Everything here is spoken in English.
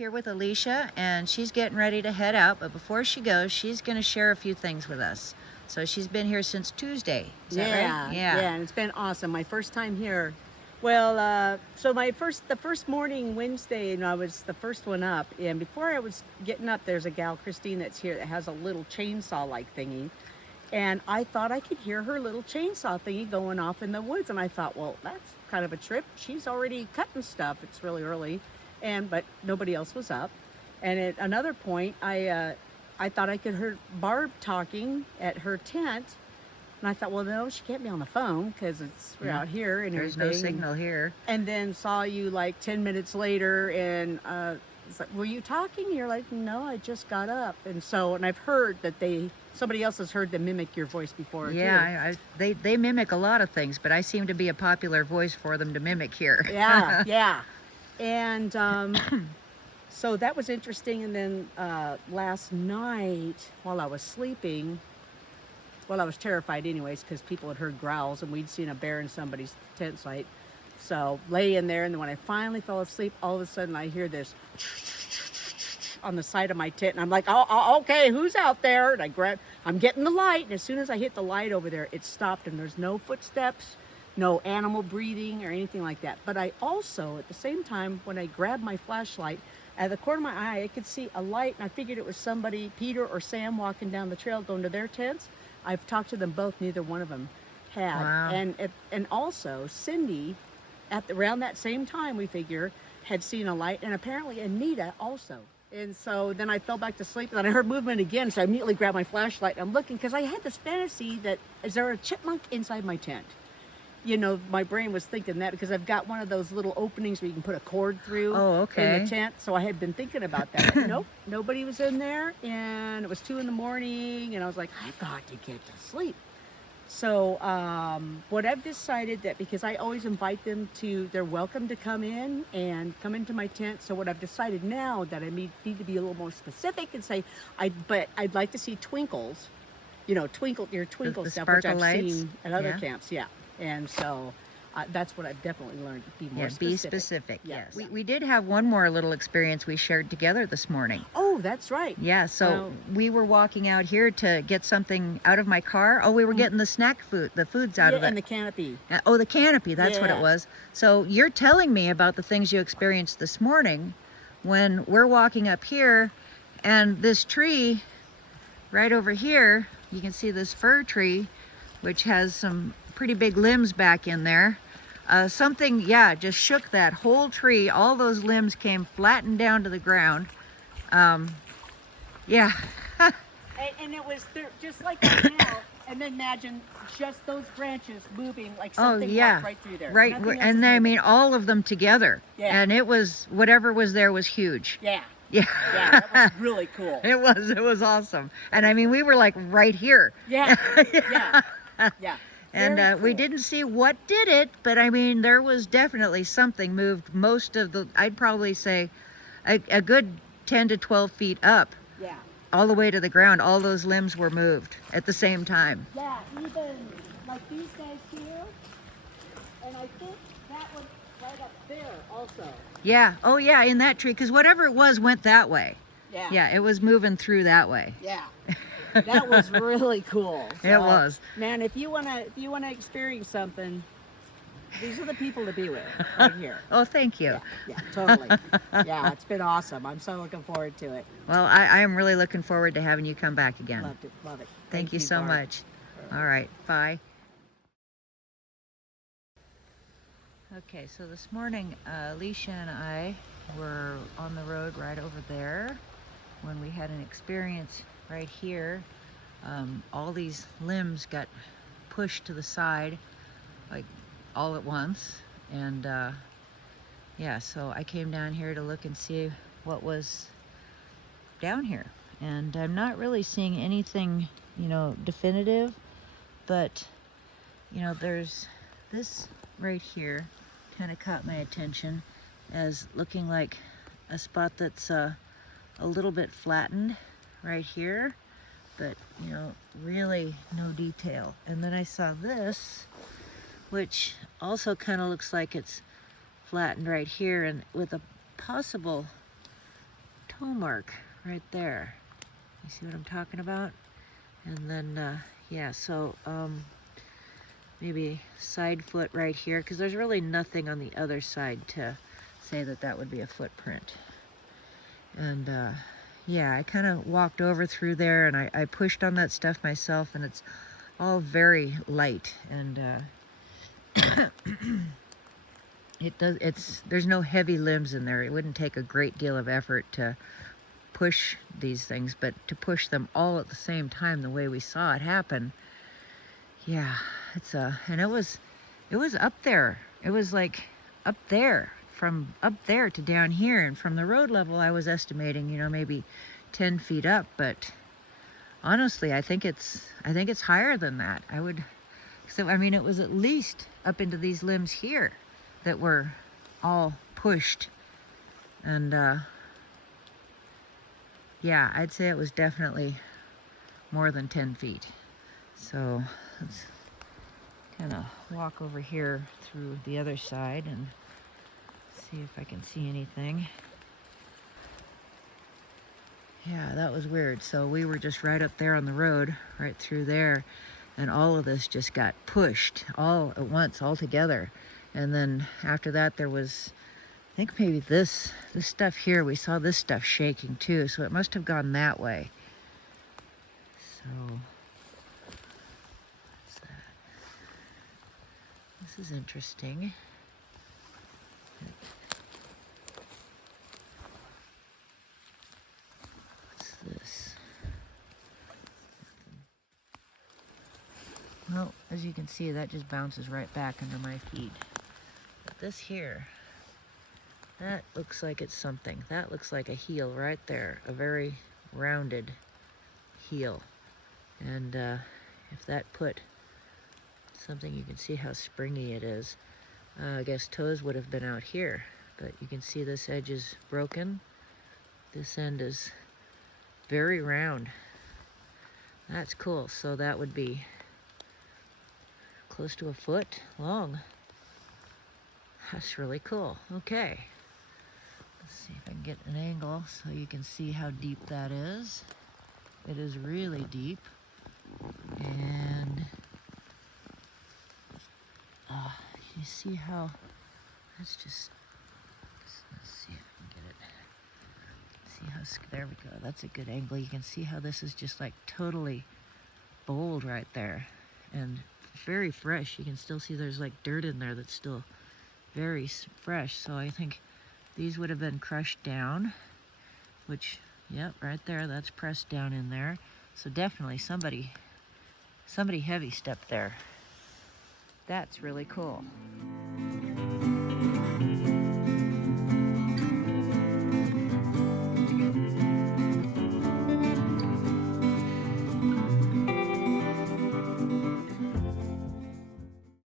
here with Alicia, and she's getting ready to head out, but before she goes, she's going to share a few things with us. So she's been here since Tuesday. Is that right? Yeah, and it's been awesome. My first time here. Well, so the first morning Wednesday, and I was the first one up. And before I was getting up, there's a gal, Christine, that's here that has a little chainsaw-like thingy. And I thought I could hear her little chainsaw thingy going off in the woods. And I thought, well, that's kind of a trip. She's already cutting stuff. It's really early, but nobody else was up. And at another point, I thought I could hear Barb talking at her tent. And I thought, well, no, she can't be on the phone because we're out here and There's everything. no signal here. And then saw you like 10 minutes later, and it's like, were you talking? You're like, no, I just got up. And I've heard that somebody else has heard them mimic your voice before. Yeah, they mimic a lot of things, but I seem to be a popular voice for them to mimic here. Yeah, yeah. And so that was interesting. And then last night while I was sleeping, well, I was terrified anyways because people had heard growls and we'd seen a bear in somebody's tent site. So lay in there, and then when I finally fell asleep, all of a sudden I hear this on the side of my tent, and I'm like, oh, okay, who's out there? And I'm getting the light, and as soon as I hit the light over there, it stopped, and there's no footsteps, no animal breathing or anything like that. But I also, at the same time, when I grabbed my flashlight, at the corner of my eye, I could see a light, and I figured it was somebody, Peter or Sam, walking down the trail going to their tents. I've talked to them both. Neither one of them had. Wow. And also Cindy, around that same time, we figure, had seen a light, and apparently Anita also. And so then I fell back to sleep, and then I heard movement again, so I immediately grabbed my flashlight, and I'm looking, because I had this fantasy that, is there a chipmunk inside my tent? You know, my brain was thinking that because I've got one of those little openings where you can put a cord through in the tent. So I had been thinking about that. Nope, nobody was in there, and it was 2 a.m, and I was like, I've got to get to sleep. So what I've decided, that because I always invite them they're welcome to come in and come into my tent. So what I've decided now, that I need to be a little more specific and say, but I'd like to see twinkles, your twinkle The stuff, which I've lights. seen at other camps. Yeah. And so that's what I've definitely learned, to be more specific. Be specific, yes. Yeah. We did have one more little experience we shared together this morning. Oh, that's right. Yeah, so we were walking out here to get something out of my car. Oh, we were getting the snack food, the foods out of it. And the canopy. Oh, the canopy, that's what it was. So you're telling me about the things you experienced this morning when we're walking up here, and this tree right over here, you can see this fir tree, which has some pretty big limbs back in there. Something, just shook that whole tree. All those limbs came flattened down to the ground. And it was just like that now. And then imagine just those branches moving like something walked right through there. Right, and I mean all of them together. Yeah. And it was, whatever was there was huge. Yeah. Yeah. Yeah, that was really cool. It was awesome. And I mean, we were like right here. Yeah. Yeah. Yeah. And we didn't see what did it, but I mean, there was definitely something moved most of I'd probably say a good 10 to 12 feet up. Yeah. All the way to the ground. All those limbs were moved at the same time. Yeah, even like these guys here. And I think that one right up there also. Yeah. Oh, yeah, in that tree. Because whatever it was went that way. Yeah. Yeah, it was moving through that way. Yeah. That was really cool. So, it was. Man, if you wanna experience something, these are the people to be with right here. Oh, thank you. Yeah, totally. Yeah, it's been awesome. I'm so looking forward to it. Well, I am really looking forward to having you come back again. Loved it. Love it. Thank you so Barb. much. All right. Bye. Okay, so this morning, Alicia and I were on the road right over there when we had an experience right here. All these limbs got pushed to the side, like all at once. And so I came down here to look and see what was down here. And I'm not really seeing anything, definitive, but, there's this right here kind of caught my attention as looking like a spot that's a little bit flattened right here, but really no detail. And then I saw this, which also kind of looks like it's flattened right here, and with a possible toe mark right there. You see what I'm talking about? And then, yeah, so maybe side foot right here, because there's really nothing on the other side to say that that would be a footprint. And yeah, I kind of walked over through there, and I pushed on that stuff myself, and it's all very light, and there's no heavy limbs in there. It wouldn't take a great deal of effort to push these things, but to push them all at the same time the way we saw it happen, yeah, and it was up there. It was like up there, from up there to down here, and from the road level I was estimating, maybe 10 feet up, but honestly I think it's higher than that. I mean, it was at least up into these limbs here that were all pushed, and yeah, I'd say it was definitely more than 10 feet. So let's kind of walk over here through the other side and see if I can see anything. Yeah, that was weird. So we were just right up there on the road, right through there, and all of this just got pushed all at once, all together. And then after that, there was, I think maybe this stuff here, we saw this stuff shaking too, so it must have gone that way. So, what's that? This is interesting. What's this? Well, as you can see, that just bounces right back under my feet. But this here, that looks like it's something. That looks like a heel right there, a very rounded heel. And if that put something, you can see how springy it is. I guess toes would have been out here, but you can see this edge is broken. This end is very round. That's cool. So that would be close to a foot long. That's really cool. Okay. Let's see if I can get an angle so you can see how deep that is. It is really deep. And you see how, let's see if I can get it. See how, there we go. That's a good angle. You can see how this is just like totally bold right there. And very fresh. You can still see there's like dirt in there that's still very fresh. So I think these would have been crushed down, which, yep, right there, that's pressed down in there. So definitely somebody heavy stepped there. That's really cool.